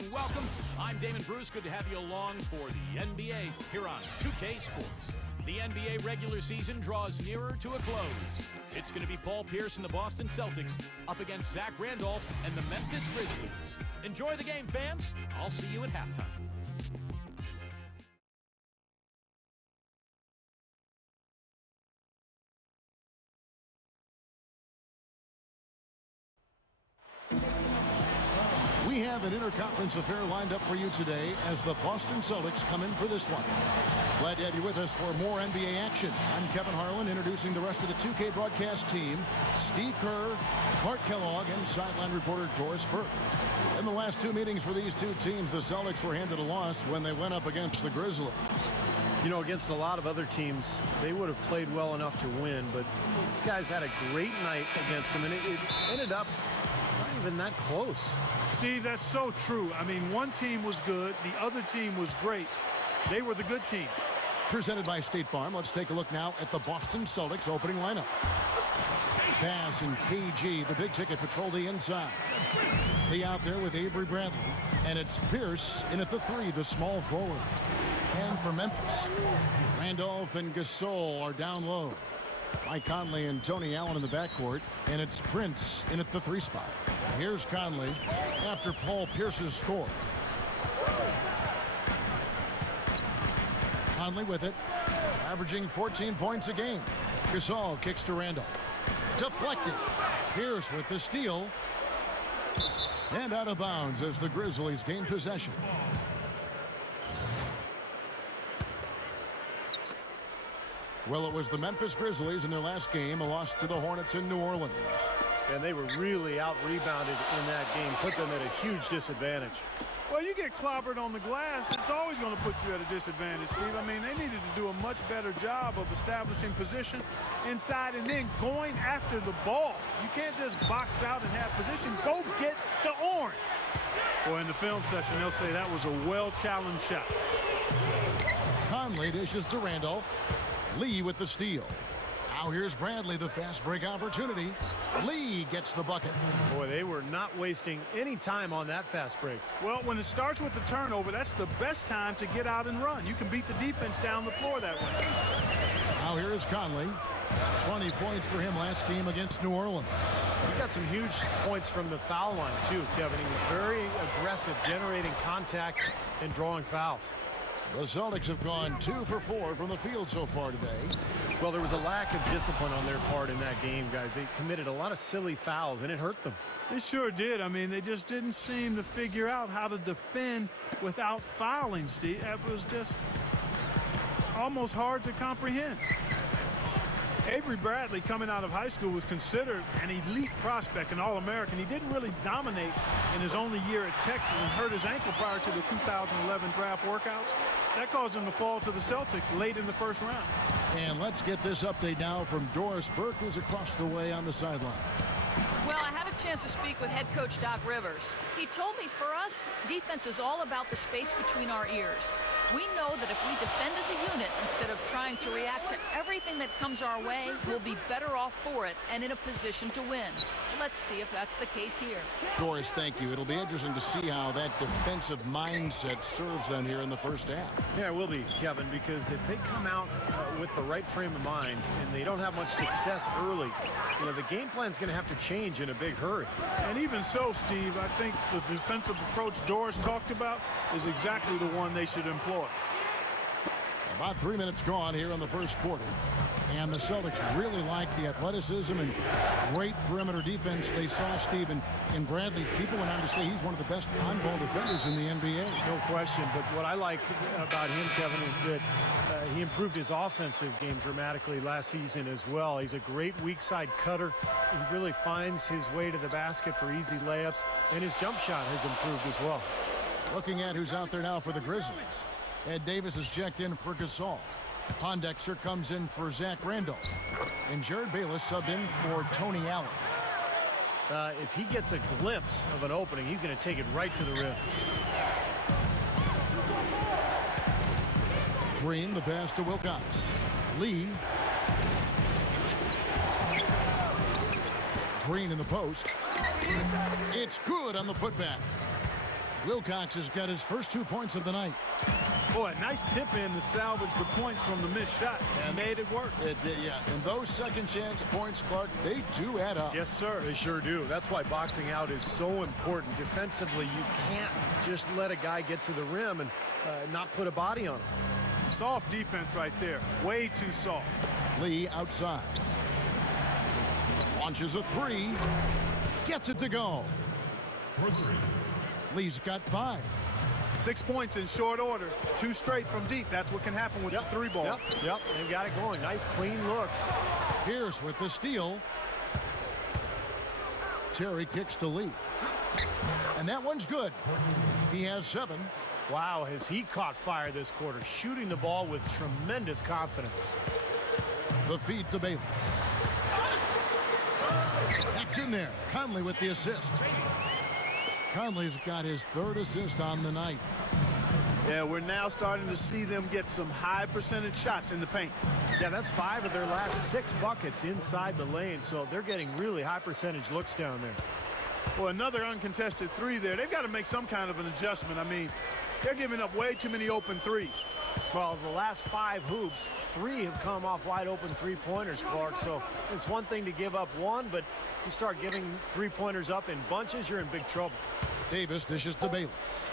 and welcome. I'm Damon Bruce. Good to have you along for the NBA here on 2K Sports. The NBA regular season draws nearer to a close. It's going to be Paul Pierce and the Boston Celtics up against Zach Randolph and the Memphis Grizzlies. Enjoy the game, fans. I'll see you at halftime. We have an interconference affair lined up for you today as the Boston Celtics come in for this one. Glad to have you with us for more NBA action. I'm Kevin Harlan, introducing the rest of the 2K broadcast team. Steve Kerr, Clark Kellogg, and sideline reporter Doris Burke. In the last two meetings for these two teams, the Celtics were handed a loss when they went up against the Grizzlies. You know, against a lot of other teams, they would have played well enough to win, but these guys had a great night against them, and it ended up not even that close. Steve, that's so true. I mean, one team was good, the other team was great. They were the good team. Presented by State Farm, let's take a look now at the Boston Celtics opening lineup. Pass and KG, the big ticket, patrol the inside. Lee out there with Avery Bradley, and it's Pierce in at the three, the small forward. And for Memphis, Randolph and Gasol are down low. Mike Conley and Tony Allen in the backcourt, and it's Prince in at the three spot. Here's Conley after Paul Pierce's score. Conley with it, averaging 14 points a game. Gasol kicks to Randolph. Deflected. Pierce with the steal. And out of bounds as the Grizzlies gain possession. Well, it was the Memphis Grizzlies in their last game, a loss to the Hornets in New Orleans. And they were really out-rebounded in that game, put them at a huge disadvantage. Well, you get clobbered on the glass, it's always going to put you at a disadvantage, Steve. I mean, they needed to do a much better job of establishing position inside and then going after the ball. You can't just box out and have position. Go get the orange. Boy, in the film session, they'll say that was a well-challenged shot. Conley dishes to Randolph. Lee with the steal. Now here's Bradley, the fast break opportunity. Lee gets the bucket. Boy, they were not wasting any time on that fast break. Well, when it starts with the turnover, that's the best time to get out and run. You can beat the defense down the floor that way. Now here is Conley. 20 points for him last game against New Orleans. He got some huge points from the foul line, too, Kevin. He was very aggressive, generating contact and drawing fouls. The Celtics have gone 2 for 4 from the field so far today. Well, there was a lack of discipline on their part in that game, guys. They committed a lot of silly fouls, and it hurt them. They sure did. I mean, they just didn't seem to figure out how to defend without fouling, Steve. That was just almost hard to comprehend. Avery Bradley, coming out of high school, was considered an elite prospect, an All-American. He didn't really dominate in his only year at Texas and hurt his ankle prior to the 2011 draft workouts. That caused him to fall to the Celtics late in the first round. And let's get this update now from Doris Burke, who's across the way on the sideline. Well, I had a chance to speak with head coach Doc Rivers. He told me for us, defense is all about the space between our ears. We know that if we defend as a unit instead of trying to react to everything that comes our way, we'll be better off for it and in a position to win. Let's see if that's the case here. Doris, thank you. It'll be interesting to see how that defensive mindset serves them here in the first half. Yeah, it will be, Kevin, because if they come out with the right frame of mind and they don't have much success early, you know, the game plan's going to have to change in a big hurry. And even so, Steve, I think the defensive approach Doris talked about is exactly the one they should employ. About 3 minutes gone here in the first quarter. And the Celtics really like the athleticism and great perimeter defense they saw, Steve, in Bradley. People went on to say he's one of the best on-ball defenders in the NBA. No question, but what I like about him, Kevin, is that he improved his offensive game dramatically last season as well. He's a great weak side cutter. He really finds his way to the basket for easy layups, and his jump shot has improved as well. Looking at who's out there now for the Grizzlies. Ed Davis is checked in for Gasol. Pondexter comes in for Zach Randolph. And Jared Bayless subbed in for Tony Allen. If he gets a glimpse of an opening, he's going to take it right to the rim. Green, the pass to Wilcox. Lee. Green in the post. It's good on the putback. Wilcox has got his first 2 points of the night. Boy, a nice tip in to salvage the points from the missed shot. And made it work. It did, yeah. And those second chance points, Clark, they do add up. Yes, sir. They sure do. That's why boxing out is so important. Defensively, you can't just let a guy get to the rim and not put a body on him. Soft defense right there. Way too soft. Lee outside. Launches a three. Gets it to go. Lee's got 5. 6 points in short order. 2 straight from deep. That's what can happen with the 3 ball. Yep. They've got it going. Nice, clean looks. Pierce with the steal. Terry kicks to Lee. And that one's good. He has 7. Wow, has he caught fire this quarter, shooting the ball with tremendous confidence. The feed to Bayless. That's in there. Conley with the assist. Conley's got his 3rd assist on the night. Yeah, we're now starting to see them get some high percentage shots in the paint. Yeah, that's 5 of their last 6 buckets inside the lane, so they're getting really high percentage looks down there. Well, another uncontested 3 there. They've got to make some kind of an adjustment. I mean, they're giving up way too many open 3s. Well, the last 5 hoops, 3 have come off wide open 3-pointers, Clark. So it's one thing to give up 1, but you start giving 3-pointers up in bunches, you're in big trouble. Davis dishes to Bayless.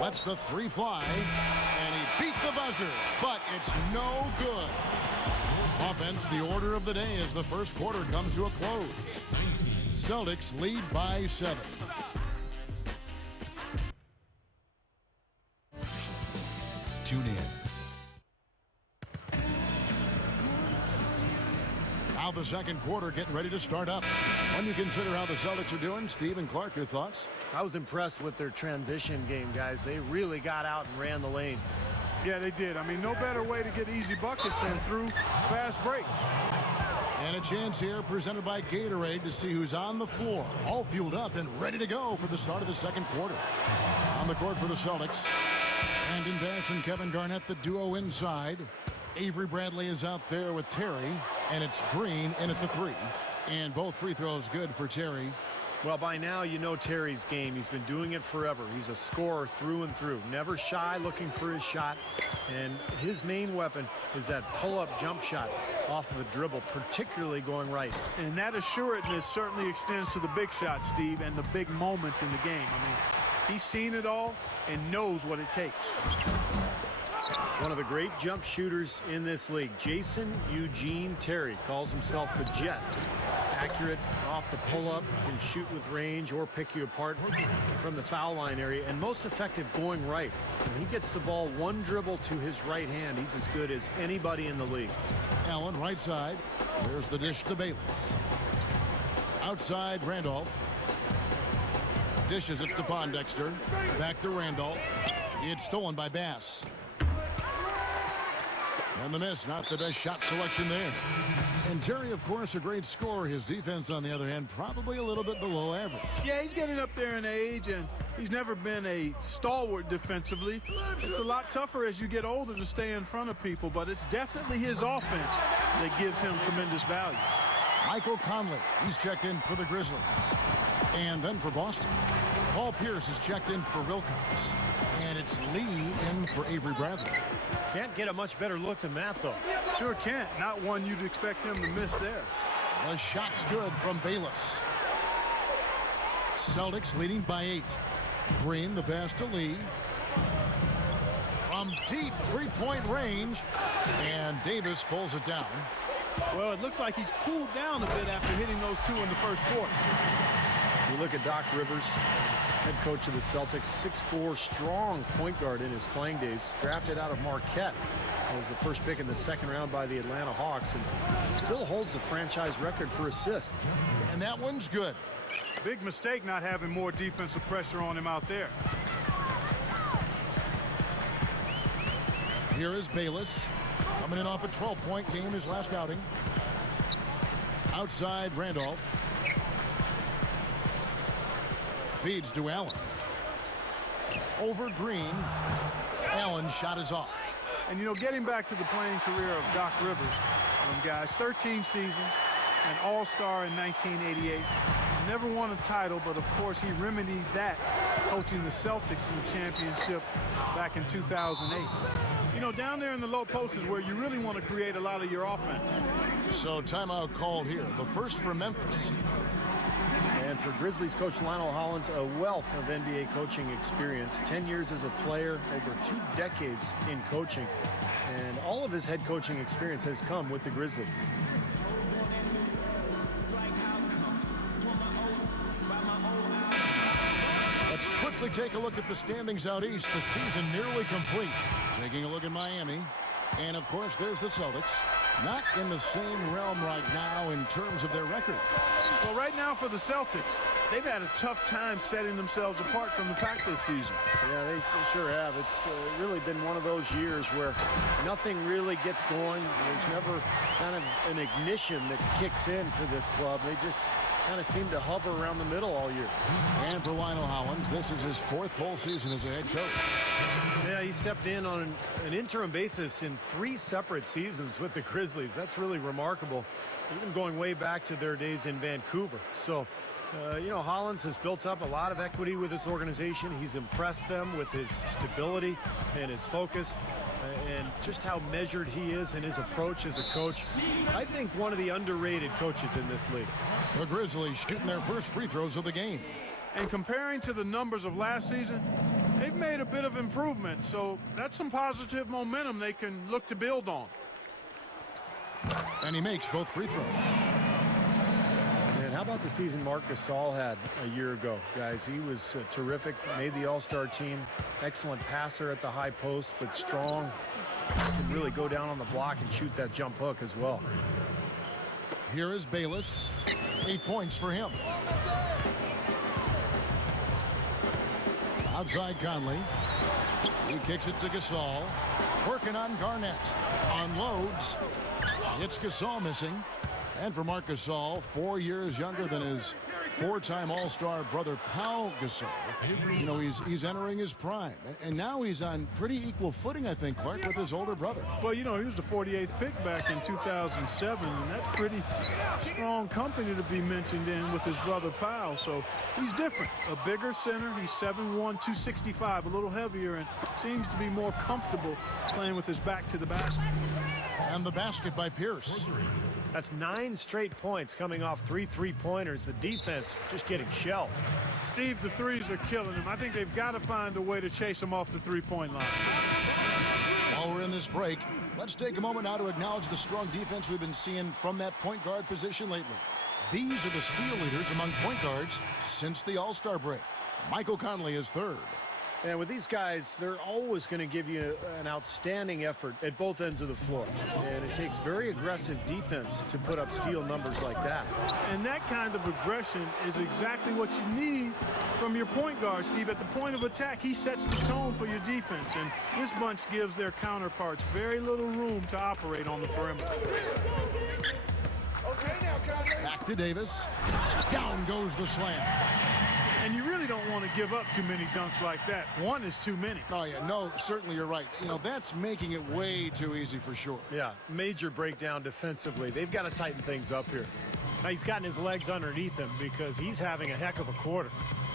Lets the 3 fly, and he beat the buzzer, but it's no good. Offense, the order of the day as the first quarter comes to a close. Celtics lead by 7. Tune in. Now the second quarter getting ready to start up. When you consider how the Celtics are doing, Steve and Clark, your thoughts? I was impressed with their transition game, guys. They really got out and ran the lanes. Yeah, they did. I mean, no better way to get easy buckets than through fast breaks. And a chance here presented by Gatorade to see who's on the floor. All fueled up and ready to go for the start of the second quarter. On the court for the Celtics. Brandon Bass and Kevin Garnett, the duo inside. Avery Bradley is out there with Terry. And it's Green in at the 3. And both free throws good for Terry. Well, by now you know Terry's game. He's been doing it forever. He's a scorer through and through. Never shy looking for his shot. And his main weapon is that pull-up jump shot off of a dribble, particularly going right. And that assuredness certainly extends to the big shot, Steve, and the big moments in the game. I mean, he's seen it all and knows what it takes. One of the great jump shooters in this league, Jason Eugene Terry, calls himself the Jet. Accurate off the pull-up, can shoot with range or pick you apart from the foul line area, and most effective going right. When he gets the ball 1 dribble to his right hand, he's as good as anybody in the league. Allen right side. There's the dish to Bayless. Outside Randolph. Dishes it to Pondexter. Back to Randolph. It's stolen by Bass. And the miss, not the best shot selection there. And Terry, of course, a great scorer. His defense, on the other hand, probably a little bit below average. Yeah, he's getting up there in age, and he's never been a stalwart defensively. It's a lot tougher as you get older to stay in front of people, but it's definitely his offense that gives him tremendous value. Michael Conley, he's checked in for the Grizzlies. And then for Boston, Paul Pierce is checked in for Wilcox. And it's Lee in for Avery Bradley. Can't get a much better look than that, though. Sure can't. Not one you'd expect him to miss there. The shot's good from Bayless. Celtics leading by 8. Green, the pass to Lee. From deep 3-point range. And Davis pulls it down. Well, it looks like he's cooled down a bit after hitting those 2 in the first quarter. You look at Doc Rivers, head coach of the Celtics, 6'4", strong point guard in his playing days, drafted out of Marquette as the first pick in the second round by the Atlanta Hawks, and still holds the franchise record for assists. And that one's good. Big mistake not having more defensive pressure on him out there. Here is Bayless, coming in off a 12-point game his last outing. Outside Randolph. Feeds to Allen. Over Green. Allen's shot is off. And, you know, getting back to the playing career of Doc Rivers, guys, 13 seasons, an all-star in 1988, Never won a title, but of course he remedied that coaching the Celtics in the championship back in 2008. You know, down there in the low post is where you really want to create a lot of your offense. So timeout called here. The first for Memphis. And for Grizzlies coach Lionel Hollins, a wealth of NBA coaching experience. 10 years as a player, over 2 decades in coaching. And all of his head coaching experience has come with the Grizzlies. Let's quickly take a look at the standings out east. The season nearly complete. Taking a look at Miami. And, of course, there's the Celtics. Not in the same realm right now in terms of their record. Well, right now for the Celtics, they've had a tough time setting themselves apart from the pack this season. Yeah, they sure have. It's really been one of those years where nothing really gets going. There's never kind of an ignition that kicks in for this club. They just kind of seem to hover around the middle all year. And for Lionel Hollins, this is his 4th full season as a head coach. Yeah, he stepped in on an interim basis in 3 separate seasons with the Grizzlies. That's really remarkable, even going way back to their days in Vancouver. So, you know, Hollins has built up a lot of equity with this organization. He's impressed them with his stability and his focus and just how measured he is in his approach as a coach. I think one of the underrated coaches in this league. The Grizzlies shooting their first free throws of the game. And comparing to the numbers of last season, they've made a bit of improvement. So that's some positive momentum they can look to build on. And he makes both free throws. And how about the season Marc Gasol had a year ago, guys? He was terrific, made the All-Star team, excellent passer at the high post, but strong, can really go down on the block and shoot that jump hook as well. Here is Bayless. 8 points for him. Outside Conley. He kicks it to Gasol. Working on Garnett. Unloads. It's Gasol missing. And for Marc Gasol, 4 years younger than his 4-time All-Star brother Pau Gasol. You know, he's entering his prime. And now he's on pretty equal footing, I think, Clark, with his older brother. Well, you know, he was the 48th pick back in 2007, and that's pretty strong company to be mentioned in with his brother Pau. So he's different. A bigger center. He's 7'1", 265, a little heavier, and seems to be more comfortable playing with his back to the basket. And the basket by Pierce. That's 9 straight points coming off 3 3-pointers. The defense just getting shelled. Steve, the threes are killing him. I think they've got to find a way to chase him off the three-point line. While we're in this break, let's take a moment now to acknowledge the strong defense we've been seeing from that point guard position lately. These are the steal leaders among point guards since the All-Star break. Michael Conley is 3rd. And with these guys, they're always going to give you an outstanding effort at both ends of the floor. And it takes very aggressive defense to put up steal numbers like that. And that kind of aggression is exactly what you need from your point guard, Steve. At the point of attack, he sets the tone for your defense. And this bunch gives their counterparts very little room to operate on the perimeter. Back to Davis. Down goes the slam. And you really don't want to give up too many dunks like that. One is too many. Oh, yeah, no, certainly you're right. You know, that's making it way too easy for sure. Yeah, major breakdown defensively. They've got to tighten things up here. Now, he's gotten his legs underneath him because he's having a heck of a quarter.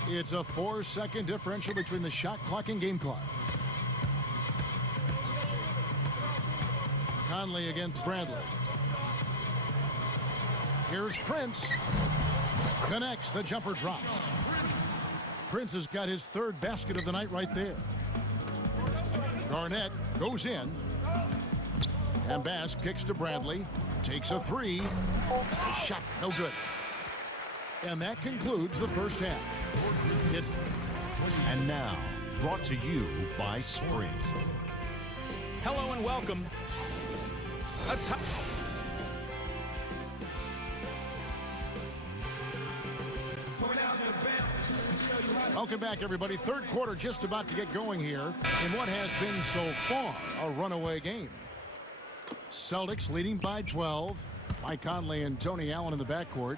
It's a 4-second differential between the shot clock and game clock. Conley against Bradley. Here's Prince. Connects, the jumper drops. Prince has got his 3rd basket of the night right there. Garnett goes in. And Bass kicks to Bradley. Takes a 3. The shot, no good. And that concludes the first half. And now, brought to you by Sprint. Hello and welcome. Welcome back, everybody. 3rd quarter just about to get going here in what has been so far a runaway game. Celtics leading by 12. Mike Conley and Tony Allen in the backcourt.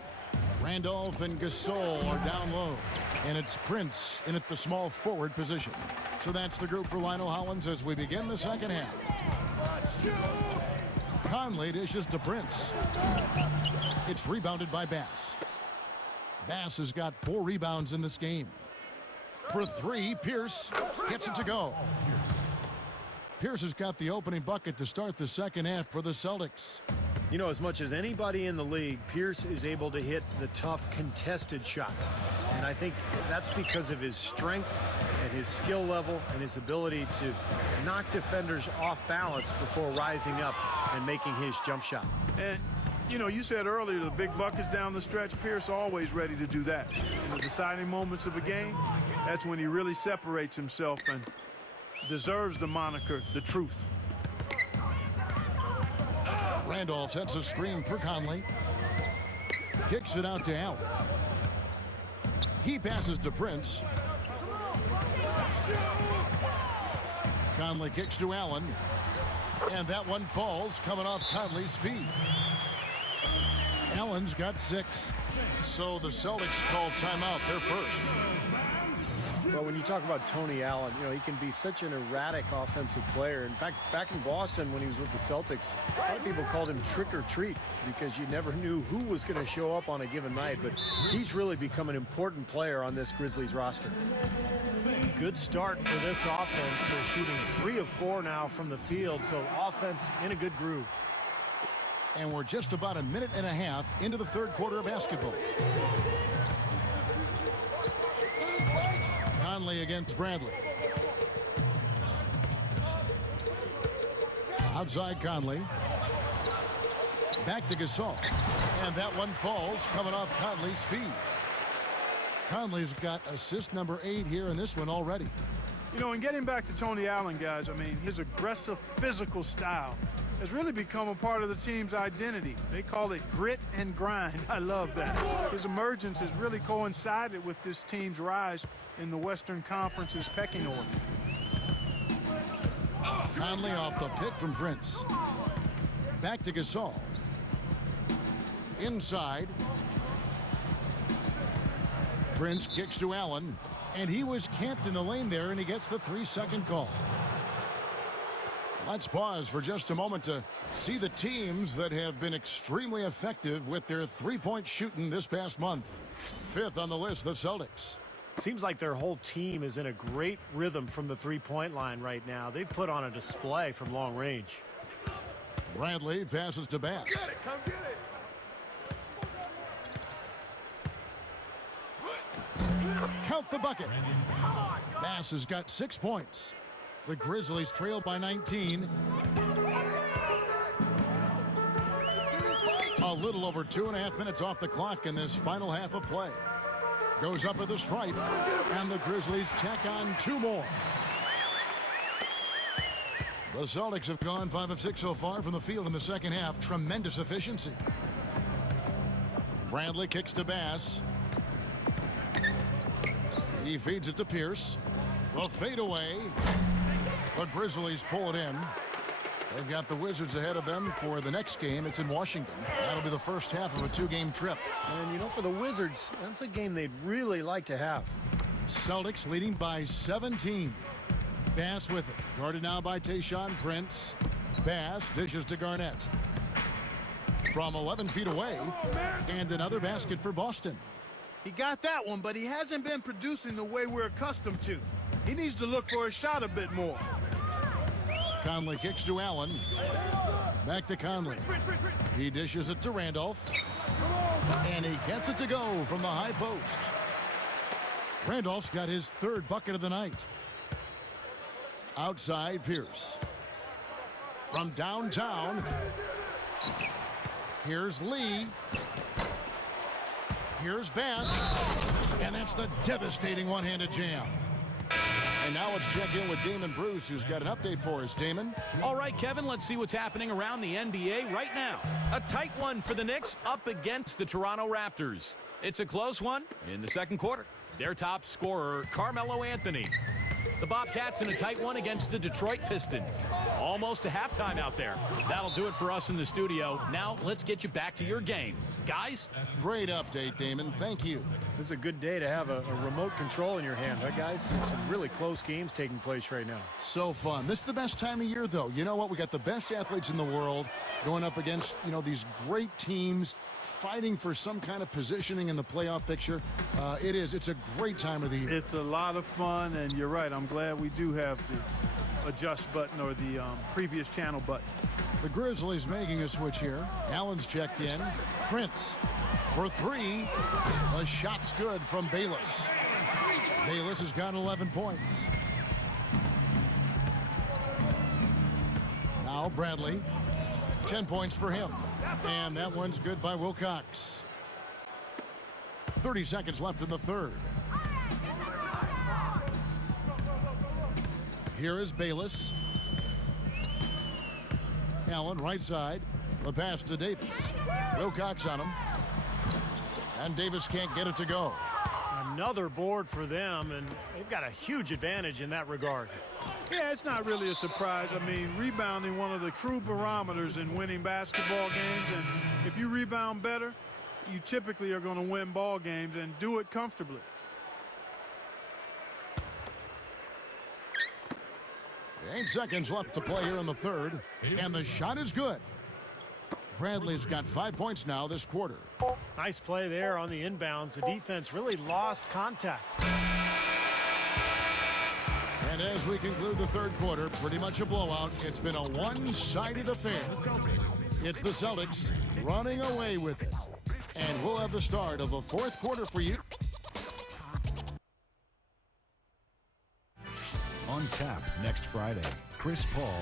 Randolph and Gasol are down low. And it's Prince in at the small forward position. So that's the group for Lionel Hollins as we begin the second half. Conley dishes to Prince. It's rebounded by Bass. Bass has got 4 rebounds in this game. For 3, Pierce gets it to go. Pierce has got the opening bucket to start the second half for the Celtics. You know, as much as anybody in the league, Pierce is able to hit the tough contested shots. And I think that's because of his strength and his skill level and his ability to knock defenders off balance before rising up and making his jump shot. And, you know, you said earlier the big buckets down the stretch. Pierce always ready to do that. In the deciding moments of a game, that's when he really separates himself and deserves the moniker, the truth. Randolph sets a screen for Conley. Kicks it out to Allen. He passes to Prince. Conley kicks to Allen. And that one falls coming off Conley's feet. Allen's got 6. So the Celtics call timeout, their first. Well, when you talk about Tony Allen, you know, he can be such an erratic offensive player. In fact, back in Boston when he was with the Celtics, a lot of people called him trick or treat because you never knew who was going to show up on a given night. But he's really become an important player on this Grizzlies roster. Good start for this offense. They're shooting 3 of 4 now from the field, so offense in a good groove. And we're just about a minute and a half into the third quarter of basketball. Conley against Bradley. Outside Conley. Back to Gasol. And that one falls coming off Conley's feet. Conley's got assist number 8 here in this one already. You know, and getting back to Tony Allen, guys, I mean, his aggressive physical style has really become a part of the team's identity. They call it grit and grind. I love that. His emergence has really coincided with this team's rise in the Western Conference's pecking order. Conley off the pick from Prince. Back to Gasol. Inside. Prince kicks to Allen, and he was camped in the lane there, and he gets the 3-second call. Let's pause for just a moment to see the teams that have been extremely effective with their three-point shooting this past month. 5th on the list, the Celtics. Seems like their whole team is in a great rhythm from the three-point line right now. They've put on a display from long range. Bradley passes to Bass. Come get it. Count the bucket. Bass has got 6 points. The Grizzlies trail by 19. A little over 2.5 minutes off the clock in this final half of play. Goes up at the stripe, and the Grizzlies tack on 2 more. The Celtics have gone 5 of 6 so far from the field in the second half. Tremendous efficiency. Bradley kicks to Bass. He feeds it to Pierce. The fadeaway. The Grizzlies pull it in. They've got the Wizards ahead of them for the next game. It's in Washington. That'll be the first half of a 2-game trip. And, you know, for the Wizards, that's a game they'd really like to have. Celtics leading by 17. Bass with it. Guarded now by Tayshaun Prince. Bass dishes to Garnett. From 11 feet away. And another basket for Boston. He got that one, but he hasn't been producing the way we're accustomed to. He needs to look for a shot a bit more. Conley kicks to Allen. Back to Conley. He dishes it to Randolph. And he gets it to go from the high post. Randolph's got his 3rd bucket of the night. Outside Pierce. From downtown. Here's Lee. Here's Bass. And that's the devastating one-handed jam. And now let's check in with Damon Bruce, who's got an update for us. Damon? All right, Kevin, let's see what's happening around the NBA right now. A tight one for the Knicks up against the Toronto Raptors. It's a close one in the second quarter. Their top scorer, Carmelo Anthony. The Bobcats in a tight one against the Detroit Pistons. Almost to halftime out there. That'll do it for us in the studio. Now let's get you back to your games. Guys? Great update, Damon. Thank you. This is a good day to have a remote control in your hand, huh, guys? Some really close games taking place right now. So fun. This is the best time of year, though. You know what? We got the best athletes in the world going up against, these great teams fighting for some kind of positioning in the playoff picture. It's a great time of the year. It's a lot of fun, and you're right. I'm glad we do have the adjust button or the previous channel button. The Grizzlies making a switch here. Allen's checked in. Prince for three. The shot's good from Bayless. Bayless has got 11 points. Now Bradley. 10 points for him. And that one's good by Wilcox. 30 seconds left in the third. Here is Bayless. Allen right side. The pass to Davis. Wilcox on him. And Davis can't get it to go. Another board for them, and they've got a huge advantage in that regard. Yeah, it's not really a surprise. I mean, rebounding one of the true barometers in winning basketball games, and if you rebound better, you typically are going to win ball games and do it comfortably. Eight seconds left to play here in the third, and the shot is good. Bradley's got 5 points now this quarter. Nice play there on the inbounds. The defense really lost contact. And as we conclude the third quarter, pretty much a blowout. It's been a one-sided affair. It's the Celtics running away with it. And we'll have the start of the fourth quarter for you. On tap next Friday, Chris Paul.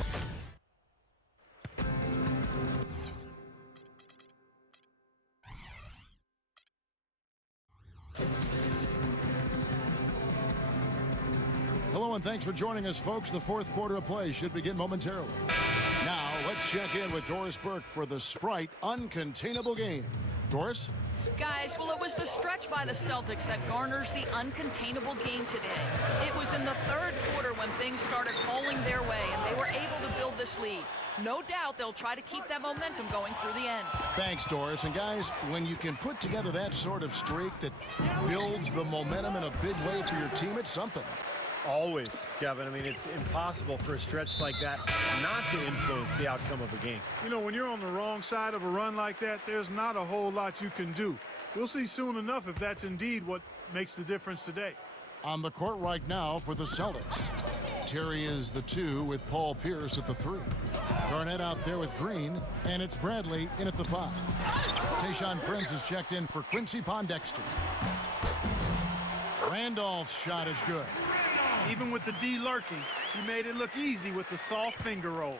Hello and thanks for joining us, folks. The fourth quarter of play should begin momentarily. Now, let's check in with Doris Burke for the Sprite Uncontainable Game. Doris? Guys, well, it was the stretch by the Celtics that garners the uncontainable game today. It was in the third quarter when things started falling their way, and they were able to build this lead. No doubt they'll try to keep that momentum going through the end. Thanks, Doris. And guys, when you can put together that sort of streak that builds the momentum in a big way for your team, it's something. Always, Kevin. I mean, it's impossible for a stretch like that not to influence the outcome of a game. You know, when you're on the wrong side of a run like that, there's not a whole lot you can do. We'll see soon enough if that's indeed what makes the difference today. On the court right now for the Celtics. Terry is the 2 with Paul Pierce at the 3. Garnett out there with Green, and it's Bradley in at the 5. Tayshaun Prince is checked in for Quincy Pondexter. Randolph's shot is good. Even with the D lurking, he made it look easy with the soft finger roll.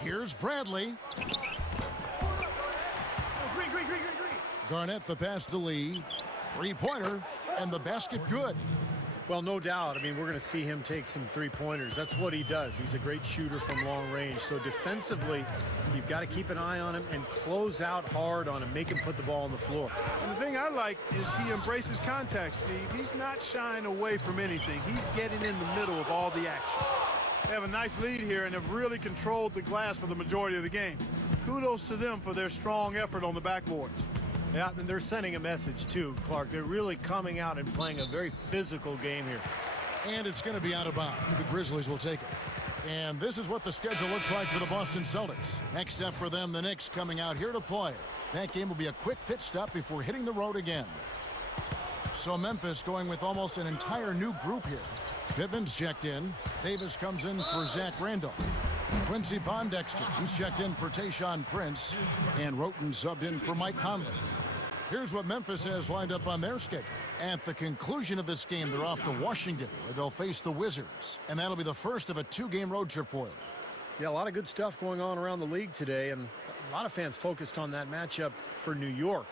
Here's Bradley. Garnett the pass to Lee. Three-pointer, and the basket good. Well, no doubt. I mean, we're going to see him take some three-pointers. That's what he does. He's a great shooter from long range. So defensively, you've got to keep an eye on him and close out hard on him. Make him put the ball on the floor. And the thing I like is he embraces contact, Steve. He's not shying away from anything. He's getting in the middle of all the action. They have a nice lead here and have really controlled the glass for the majority of the game. Kudos to them for their strong effort on the backboard. Yeah, and they're sending a message, too, Clark. They're really coming out and playing a very physical game here. And it's going to be out of bounds. The Grizzlies will take it. And this is what the schedule looks like for the Boston Celtics. Next up for them, the Knicks coming out here to play. That game will be a quick pit stop before hitting the road again. So Memphis going with almost an entire new group here. Pittman's checked in. Davis comes in for Zach Randolph. Quincy Pondexter, he's checked in for Tayshaun Prince, and Roten subbed in for Mike Conley. Here's what Memphis has lined up on their schedule. At the conclusion of this game, they're off to Washington, where they'll face the Wizards, and that'll be the first of a 2-game road trip for them. Yeah, a lot of good stuff going on around the league today, and a lot of fans focused on that matchup for New York.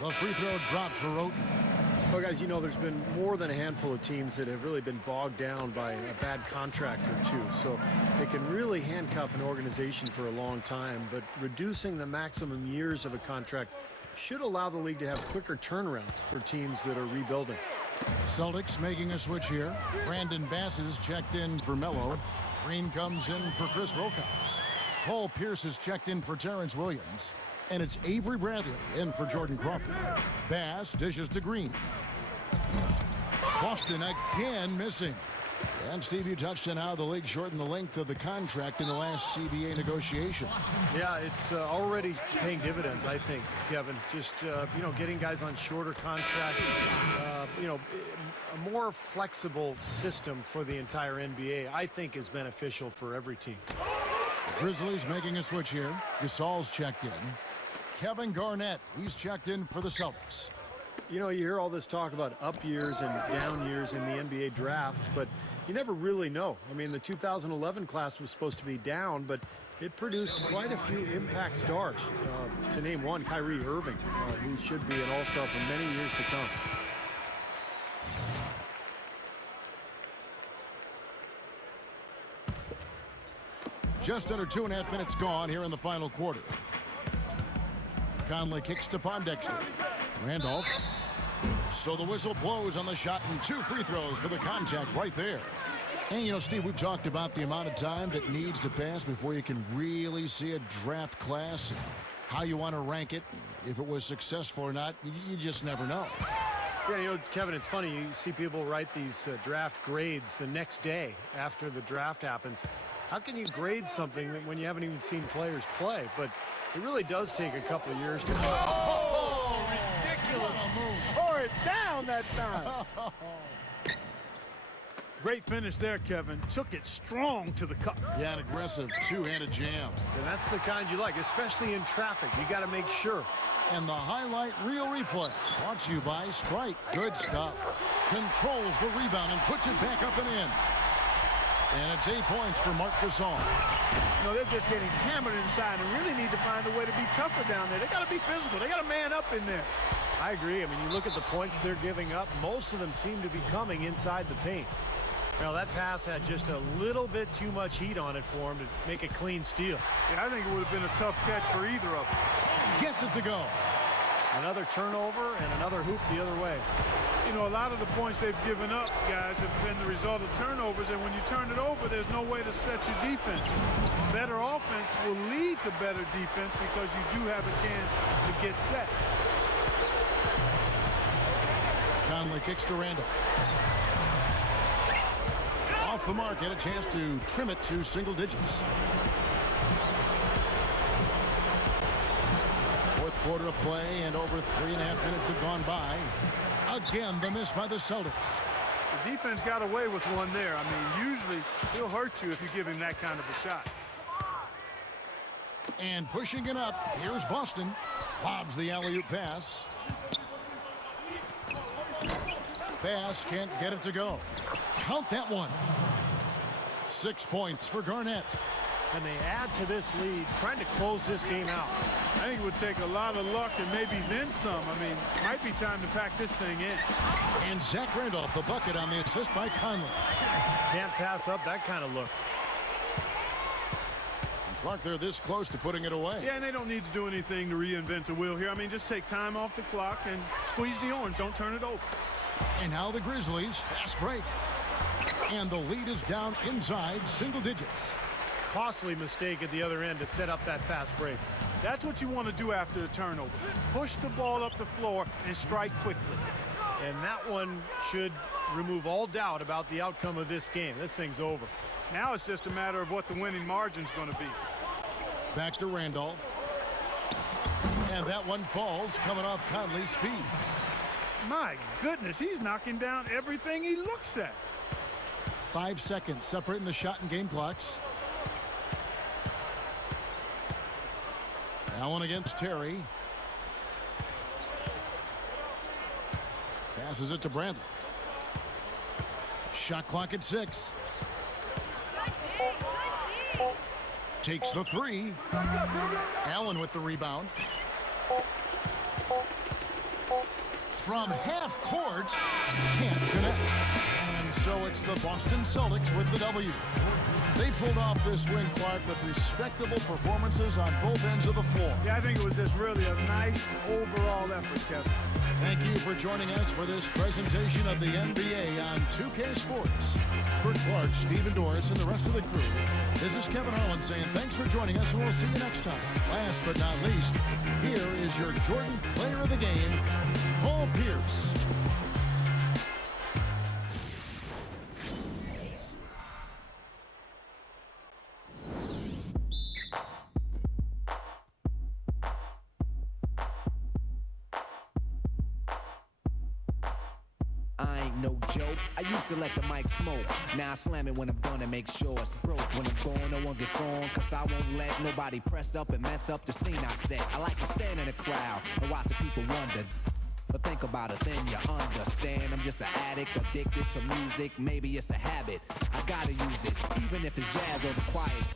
The free throw drops for Roten. Well, guys, you know, there's been more than a handful of teams that have really been bogged down by a bad contract or two. So they can really handcuff an organization for a long time. But reducing the maximum years of a contract should allow the league to have quicker turnarounds for teams that are rebuilding. Celtics making a switch here. Brandon Bass is checked in for Melo. Green comes in for Chris Wilcox. Paul Pierce is checked in for Terrence Williams. And it's Avery Bradley in for Jordan Crawford. Bass dishes to Green. Boston again missing. And Steve, you touched on how the league shortened the length of the contract in the last CBA negotiation. Yeah, it's already paying dividends, I think, Kevin. Just, you know, getting guys on shorter contracts, you know, a more flexible system for the entire NBA, I think, is beneficial for every team. The Grizzlies making a switch here. Gasol's checked in. Kevin Garnett, he's checked in for the Celtics. You know, you hear all this talk about up years and down years in the NBA drafts, but you never really know. I mean, the 2011 class was supposed to be down, but it produced quite a few impact stars. To name one, Kyrie Irving, who should be an all-star for many years to come. Just under 2.5 minutes gone here in the final quarter. Conley kicks to Pondexter. Randolph. So the whistle blows on the shot and 2 free throws for the contact right there. And, you know, Steve, we've talked about the amount of time that needs to pass before you can really see a draft class, and how you want to rank it, if it was successful or not. You just never know. Yeah, you know, Kevin, it's funny. You see people write these draft grades the next day after the draft happens. How can you grade something when you haven't even seen players play? But it really does take a couple of years to... Oh, ridiculous. Tore it down that time. Great finish there, Kevin. Took it strong to the cup. Yeah, an aggressive two-handed jam. And that's the kind you like, especially in traffic. You got to make sure. And the highlight reel replay, brought to you by Sprite. Good stuff. Controls the rebound and puts it back up and in. And it's 8 points for Marc Gasol. You know, they're just getting hammered inside and really need to find a way to be tougher down there. They got to be physical. They got to man up in there. I agree. I mean, you look at the points they're giving up. Most of them seem to be coming inside the paint. Now, that pass had just a little bit too much heat on it for him to make a clean steal. Yeah, I think it would have been a tough catch for either of them. Gets it to go. Another turnover and another hoop the other way. You know, a lot of the points they've given up, guys, have been the result of turnovers, and when you turn it over, there's no way to set your defense. Better offense will lead to better defense because you do have a chance to get set. Conley kicks to Randall. Off the mark, had a chance to trim it to single digits. Fourth quarter of play, and over 3.5 minutes have gone by. Again, the miss by the Celtics. The defense got away with one there. I mean, usually he'll hurt you if you give him that kind of a shot. And pushing it up, here's Boston. Lobs the alley-oop pass. Bass can't get it to go. Count that one. 6 points for Garnett. And they add to this lead, trying to close this game out. I think it would take a lot of luck and maybe then some. I mean, might be time to pack this thing in. And Zach Randolph, the bucket on the assist by Conley. Can't pass up that kind of look. And Clark, they're this close to putting it away. Yeah, and they don't need to do anything to reinvent the wheel here. I mean, just take time off the clock and squeeze the orange. Don't turn it over. And now the Grizzlies, fast break. And the lead is down inside single digits. Costly mistake at the other end to set up that fast break. That's what you want to do after the turnover. Push the ball up the floor and strike quickly. And that one should remove all doubt about the outcome of this game. This thing's over. Now it's just a matter of what the winning margin's going to be. Back to Randolph. And that one falls, coming off Conley's feet. My goodness, he's knocking down everything he looks at. 5 seconds separating the shot and game clocks. Allen against Terry. Passes it to Bradley. Shot clock at 6. Takes the 3. Allen with the rebound. from half court. Can't connect. And so it's the Boston Celtics with the W. They pulled off this win, Clark, with respectable performances on both ends of the floor. Yeah, I think it was just really a nice overall effort, Kevin. Thank you for joining us for this presentation of the NBA on 2K Sports. For Clark, Stephen Doris, and the rest of the crew, this is Kevin Harlan saying thanks for joining us, and we'll see you next time. Last but not least, here is your Jordan Player of the Game, Paul Pierce. I ain't no joke. I used to let the mic smoke. Now I slam it when I'm done and make sure it's broke. When I'm gone, no one gets on, cause I won't let nobody press up and mess up the scene I set. I like to stand in the crowd and watch the people wonder. But think about it, then you understand. I'm just an addict, addicted to music. Maybe it's a habit. I gotta use it, even if it's jazz or the quiet.